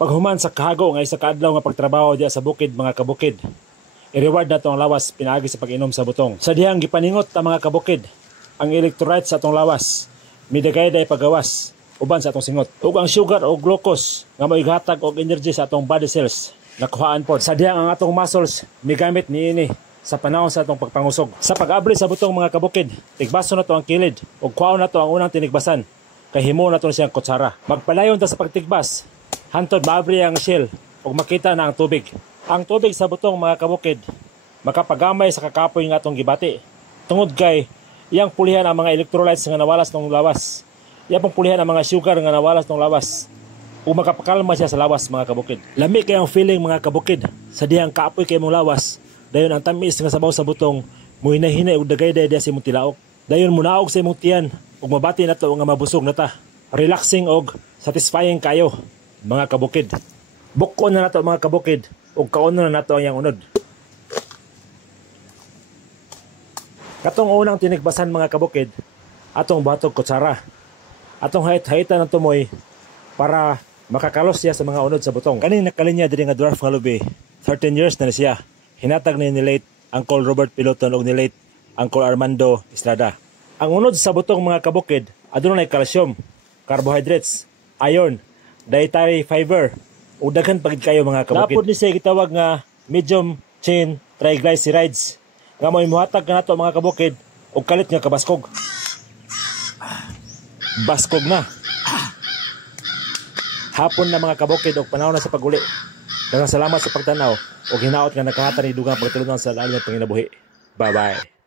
Paghuman sa kahago nga isa ka adlaw nga pagtrabaho diya sa bukid mga kabukid. I-reward nato ang lawas pinaagi sa pag-inom sa butong. Sa dihang gipaningot ang mga kabukid, ang electrolyte sa atong lawas, midagay day pagawas uban sa atong singot. Ug ang sugar o glucose nga moighatag og energy sa atong body cells nakuhaan pod. Sa dihang ang atong muscles migamit niini sa panahon sa atong pagpangusog. Sa pag-abli sa butong mga kabukid, tigbaso na to ang kilid ug kuhaon na to ang unang tinigbasan kay himo na to siyang kutsara. Magpalayon ta sa pagtigbas hantod maabri ang shell ug makita na ang tubig. Ang tubig sa butong mga kabukid makapagamay sa kakapoy nga atong gibati. Tungod kay iyang pulihan ang mga electrolytes nga nawalas ng lawas. Iyang pulihan ang mga sugar nga nawalas ng lawas. Ug makapakalma siya sa lawas mga kabukid. Lami kay ang feeling mga kabukid sa dihang kaapoy kay mong lawas. Dayon ang tamis nga sabaw sa butong muhinay-hinay ug dagay-dagay sa imong tilaok. Dayon munaog sa imong tiyan ug mabati na to nga mabusog na ta. Relaxing og satisfying kayo mga kabukid. Bukon na nato mga kabukid ug kauno na nato ang iyang unod. Katong unang tinigbasan mga kabukid, atong buhatog kutsara. Atong hait-haitan ng tumoy para makakalos siya sa mga unod sa butong. Kaning nakalinya diri nga dwarf nga lubi, 13 years na siya. Hinatag ni late Uncle Robert Piloton ug ni late Uncle Armando Estrada. Ang unod sa butong mga kabukid, adunay calcium, carbohydrates, iron, dietary fiber, ug daghan pagid kayo mga kabukid. Dapat ni siya gitawag nga medium chain triglycerides nga may muhatag kanato mga kabukid ug kalit nga kabaskog. Baskog na. Hapon na mga kabukid ug panahon na sa paguli. Daghang salamat sa pagtanaw ug hinaot nga nakahatag ni dugang pagtulungan sa lalim ng panginabuhi. Bye-bye.